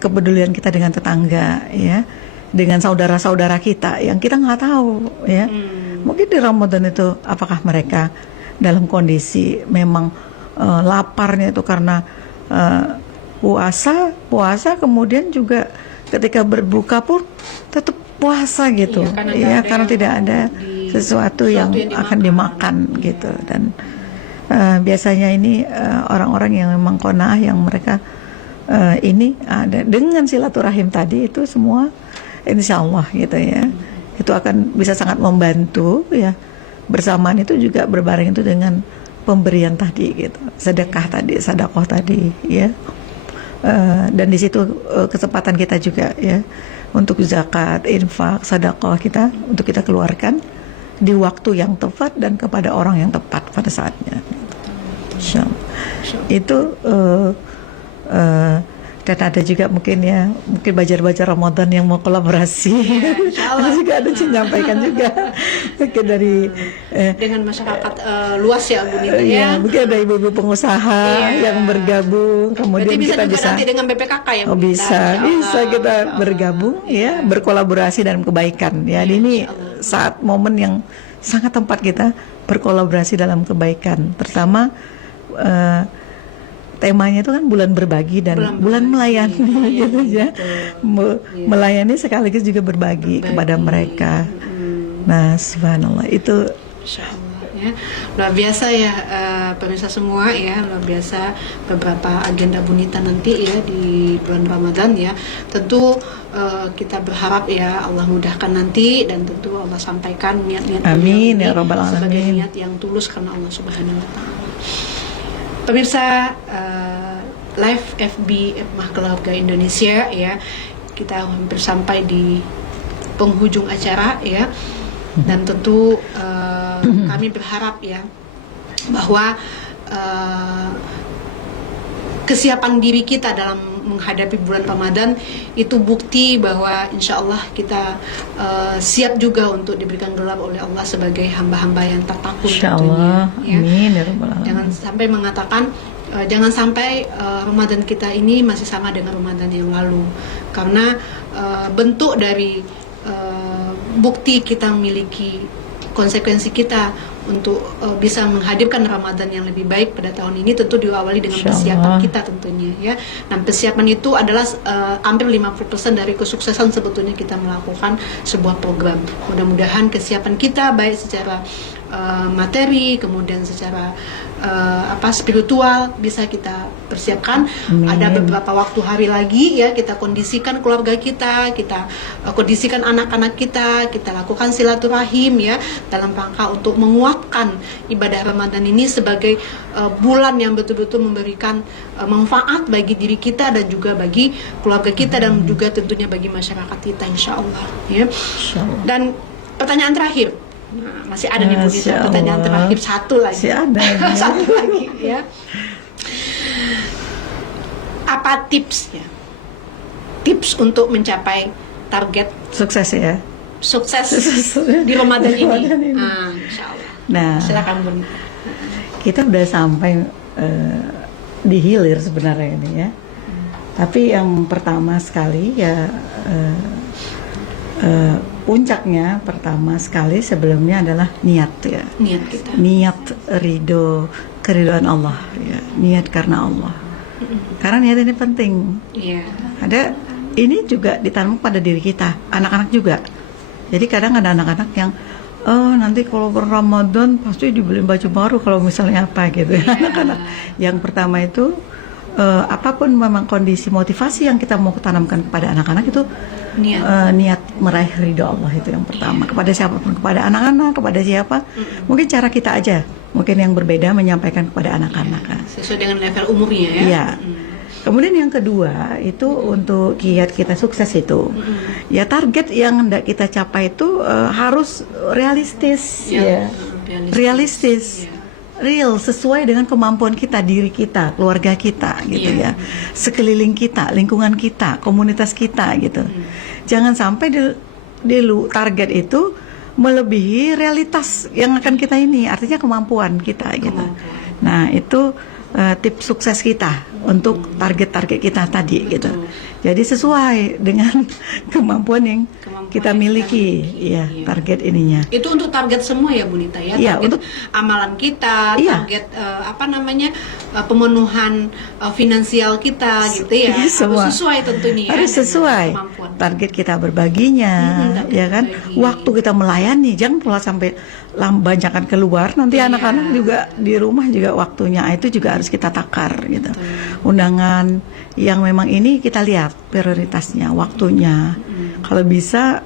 kepedulian kita dengan tetangga, ya, dengan saudara-saudara kita yang kita nggak tahu, ya. Mungkin di Ramadan itu apakah mereka dalam kondisi memang laparnya itu karena puasa kemudian juga ketika berbuka pun tetap puasa gitu, karena tidak ada sesuatu yang akan dimakan gitu. Dan biasanya ini orang-orang yang memang qanaah, yang mereka ini ada dengan silaturahim tadi itu semua, insya Allah gitu ya, itu akan bisa sangat membantu ya. Bersamaan itu juga berbareng itu dengan pemberian tadi gitu, sedekah tadi ya. Dan di situ kesempatan kita juga ya untuk zakat, infak, sedekah kita untuk kita keluarkan di waktu yang tepat dan kepada orang yang tepat pada saatnya. Insyaallah. Itu dan ada juga mungkin bajar-bajar Ramadan yang mau kolaborasi, itu juga ada menyampaikan juga mungkin dari dengan masyarakat luas ya Bu Nita ya. Mungkin ada ibu-ibu pengusaha yang bergabung, kemudian bisa kita juga bisa nanti dengan BPKK ya Bu Nita. bisa kita bergabung ya, berkolaborasi dalam kebaikan ya. Ini saat momen yang sangat tepat kita berkolaborasi dalam kebaikan, terutama temanya itu kan bulan berbagi dan bulan melayani gitu ya. Melayani sekaligus juga berbagi kepada mereka. Nah, subhanallah itu ya. Luar biasa ya pemirsa semua ya, luar biasa beberapa agenda Bu Nita nanti ya di bulan Ramadan ya. Tentu kita berharap ya Allah mudahkan nanti, dan tentu Allah sampaikan niat-niat amin ya rabbal alamin, sebagai niat yang tulus karena Allah Subhanahu wa taala. Pemirsa live FB Mah Keluarga Indonesia ya, kita hampir sampai di penghujung acara ya, dan tentu kami berharap ya bahwa kesiapan diri kita dalam menghadapi bulan Ramadan itu bukti bahwa insya Allah kita siap juga untuk diberikan gelar oleh Allah sebagai hamba-hamba yang tak takut. Insya Allah, ya. Amin ya Rabbal Alamin. Jangan sampai mengatakan jangan sampai Ramadan kita ini masih sama dengan Ramadan yang lalu, karena bentuk dari bukti kita memiliki konsekuensi kita untuk bisa menghadirkan Ramadan yang lebih baik pada tahun ini tentu diawali dengan persiapan kita tentunya ya. Dan persiapan itu adalah hampir 50% dari kesuksesan sebetulnya kita melakukan sebuah program. Mudah-mudahan kesiapan kita baik secara materi, kemudian secara spiritual bisa kita persiapkan. Ada beberapa waktu hari lagi ya, kita kondisikan keluarga kita kondisikan anak-anak kita lakukan silaturahim ya, dalam rangka untuk menguatkan ibadah Ramadan ini sebagai bulan yang betul-betul memberikan manfaat bagi diri kita dan juga bagi keluarga kita dan juga tentunya bagi masyarakat kita insya Allah ya. Dan pertanyaan terakhir, masih ada nih Bu Nita, pertanyaan terakhir satu lagi. Satu lagi ya. Apa tipsnya? Tips untuk mencapai target sukses ya. Sukses di Ramadan ini. Insya Allah. Nah, silakan Bu Nita. Kita udah sampai di hilir sebenarnya ini ya. Tapi yang pertama sekali ya puncaknya pertama sekali sebelumnya adalah niat ya. Niat kita. Niat keridhaan Allah ya. Niat karena Allah. Karena niat ini penting. Iya. Ada ini juga ditanam pada diri kita, anak-anak juga. Jadi kadang ada anak-anak yang nanti kalau Ramadan pasti dibeli baju baru kalau misalnya apa gitu. Anak-anak yang pertama itu apapun memang kondisi motivasi yang kita mau tanamkan kepada anak-anak itu niat meraih ridho Allah itu yang pertama, kepada siapapun, kepada anak-anak, kepada siapa. Mungkin cara kita aja mungkin yang berbeda menyampaikan kepada anak-anak sesuai dengan level umurnya ya. Iya. Kemudian yang kedua itu untuk kiat kita sukses itu, ya target yang hendak kita capai itu harus realistis, realistis, real, sesuai dengan kemampuan kita, diri kita, keluarga kita, gitu ya, sekeliling kita, lingkungan kita, komunitas kita, gitu. Jangan sampai target itu melebihi realitas yang akan kita ini, artinya kemampuan kita, gitu. Nah itu tips sukses kita untuk target-target kita tadi gitu. Jadi sesuai dengan kemampuan yang kita miliki, ya target ininya. Itu untuk target semua ya Bu Nita ya. Iya, target untuk amalan kita, target pemenuhan finansial kita gitu ya. Semua. Harus sesuai tentunya ya. Harus sesuai. Target kita berbaginya, ya kan. Waktu kita melayani, jangan pula sampai banyakkan keluar. Nanti anak-anak juga di rumah juga waktunya itu juga harus kita takar gitu. Undangan yang memang ini kita lihat prioritasnya, waktunya. Kalau bisa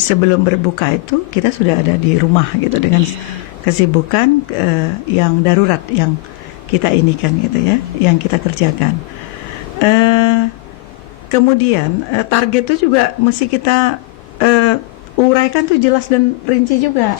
sebelum berbuka itu kita sudah ada di rumah gitu dengan kesibukan yang darurat yang kita inikan gitu ya, yang kita kerjakan. Kemudian target itu juga mesti kita uraikan tuh jelas dan rinci juga,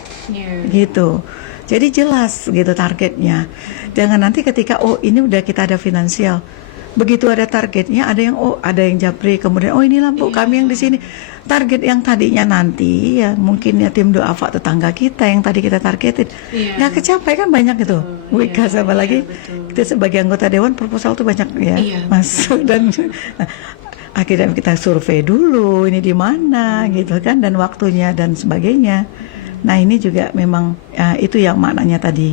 gitu. Jadi jelas gitu targetnya. Jangan nanti ketika ini udah kita ada finansial, begitu ada targetnya ada yang japri, kemudian inilah Bu kami yang di sini. Target yang tadinya nanti ya mungkin ya tim doafa tetangga kita yang tadi kita targetin nggak kecapai kan banyak gitu. Wika apalagi kita sebagai anggota dewan proposal tuh banyak ya masuk dan akhirnya kita survei dulu ini di mana gitu kan dan waktunya dan sebagainya. Nah ini juga memang itu yang maknanya tadi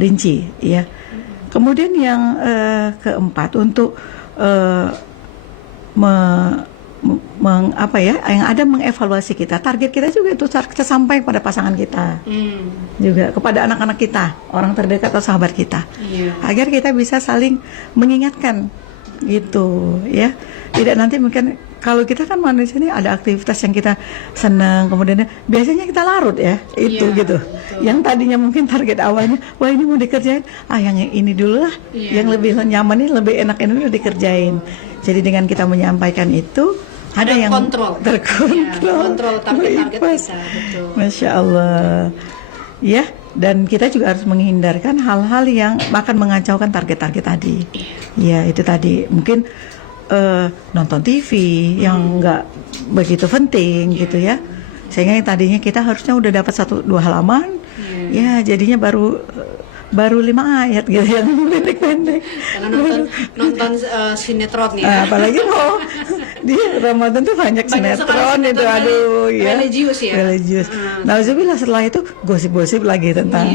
rinci ya. Kemudian yang keempat untuk yang ada mengevaluasi kita, target kita juga itu kita sampai pada pasangan kita, juga kepada anak-anak kita, orang terdekat atau sahabat kita, agar kita bisa saling mengingatkan gitu ya. Tidak nanti mungkin kalau kita kan manusia ini ada aktivitas yang kita senang, kemudian biasanya kita larut ya itu gitu. Betul. Yang tadinya mungkin target awalnya, wah ini mau dikerjain, yang ini dulu lah, yang lebih nyaman ini, lebih enak ini dulu dikerjain. Jadi dengan kita menyampaikan itu ada yang terkontrol target-target kita. Betul. Masya Allah. Ya, dan kita juga harus menghindarkan hal-hal yang akan mengacaukan target-target tadi. Ya, itu tadi mungkin nonton TV yang nggak begitu penting gitu ya, sehingga yang tadinya kita harusnya udah dapat 1-2 halaman, ya jadinya baru 5 ayat gitu yang pendek-pendek. Karena nonton sinetron ya. Apalagi di Ramadan tuh banyak sinetron itu, aduh ya. Religius ya. Religius. Nah, setelah itu gosip-gosip lagi tentang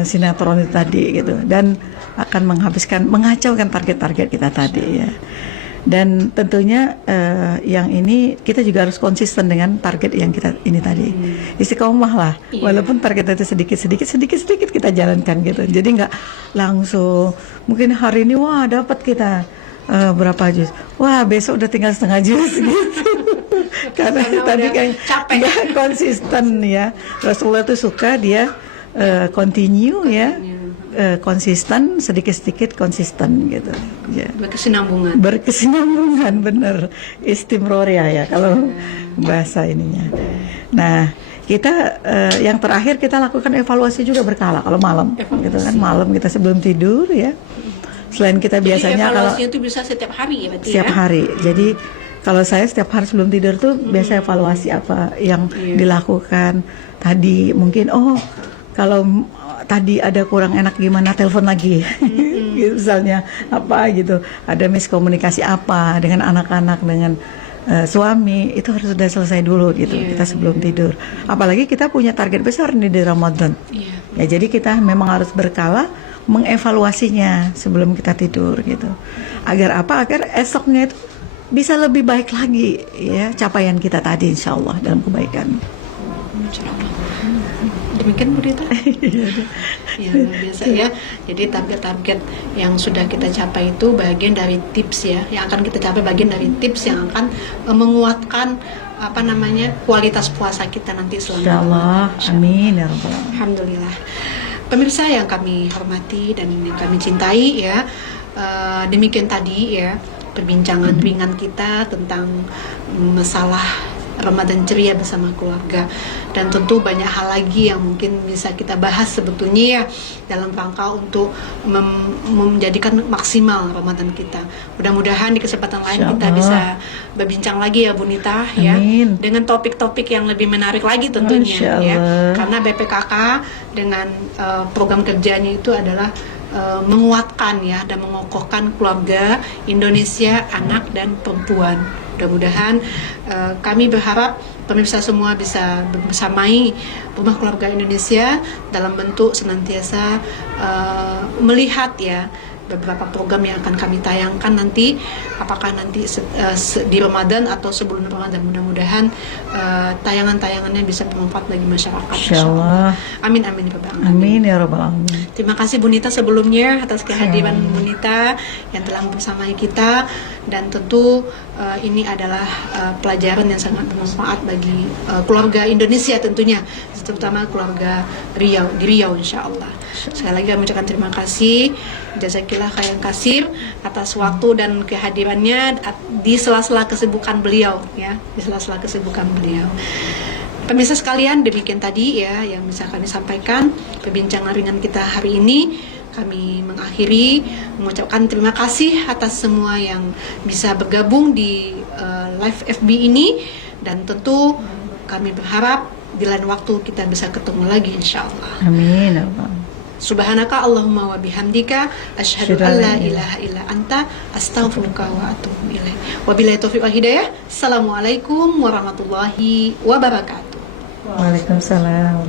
sinetron itu tadi gitu, dan akan mengacaukan target-target kita tadi ya. Dan tentunya yang ini kita juga harus konsisten dengan target yang kita ini tadi, istiqomah lah, walaupun target itu sedikit kita jalankan gitu. Jadi nggak langsung mungkin hari ini dapat kita berapa juz, besok udah tinggal setengah juz gitu. Karena tadi kan nggak konsisten ya. Rasulullah tuh suka dia continue ya. Konsisten, sedikit-sedikit konsisten gitu ya. Berkesinambungan bener, istimroria ya kalau bahasa ininya. Nah kita yang terakhir kita lakukan evaluasi juga berkala kalau malam gitu kan, malam kita sebelum tidur ya. Selain kita biasanya kalau evaluasinya itu bisa setiap hari ya berarti setiap hari. Jadi kalau saya setiap hari sebelum tidur tuh biasa evaluasi apa yang dilakukan tadi, mungkin kalau tadi ada kurang enak gimana, telepon lagi gitu, misalnya apa gitu, ada miskomunikasi apa dengan anak-anak, dengan suami, itu harus sudah selesai dulu gitu kita sebelum tidur. Apalagi kita punya target besar nih di Ramadan ya, jadi kita memang harus berkala mengevaluasinya sebelum kita tidur gitu, agar esoknya itu bisa lebih baik lagi ya capaian kita tadi, insya Allah dalam kebaikan. Demikian Bu Dita. Ya, luar biasa ya. Jadi target-target yang sudah kita capai itu bagian dari tips ya. Yang akan kita capai bagian dari tips yang akan menguatkan kualitas puasa kita nanti selama Insyaallah. Amin ya rabbal alamin. Alhamdulillah. Pemirsa yang kami hormati dan yang kami cintai ya, demikian tadi ya perbincangan ringan kita tentang masalah Ramadan ceria bersama keluarga, dan tentu banyak hal lagi yang mungkin bisa kita bahas sebetulnya ya dalam rangka untuk menjadikan maksimal Ramadan kita. Mudah-mudahan di kesempatan lain kita bisa berbincang lagi ya Bu Nita ya, dengan topik-topik yang lebih menarik lagi tentunya ya, karena BPKK dengan program kerjanya itu adalah menguatkan ya dan mengokohkan keluarga Indonesia, anak dan perempuan. Mudah-mudahan kami berharap pemirsa semua bisa bersamai Rumah Keluarga Indonesia dalam bentuk senantiasa melihat ya beberapa program yang akan kami tayangkan nanti, apakah nanti di Ramadan atau sebelum Ramadan. Mudah-mudahan tayangan-tayangannya bisa bermanfaat bagi masyarakat. Insyaallah. Amin amin ya rabbal alamin. Amin ya rabbal alamin. Terima kasih Bu Nita sebelumnya atas kehadiran Bu Nita yang telah bersama kita, dan tentu ini adalah pelajaran yang sangat bermanfaat bagi keluarga Indonesia tentunya, terutama keluarga Riau di Riau insyaallah. Sekali lagi kami ucapkan terima kasih, jazakillah khairan kasir atas waktu dan kehadirannya di sela-sela kesibukan beliau ya, di sela-sela kesibukan beliau. Pemirsa sekalian, demikian tadi ya yang bisa kami sampaikan perbincangan ringan kita hari ini. Kami mengakhiri mengucapkan terima kasih atas semua yang bisa bergabung di live FB ini, dan tentu kami berharap di lain waktu kita bisa ketemu lagi insyaallah. Amin. Subhanaka Allahumma wa bihamdika asyhadu an la ilaha illa anta astaghfiruka wa atubu ilaik. Wabillahi taufiq wal hidayah. Assalamualaikum warahmatullahi wabarakatuh. Waalaikumsalam.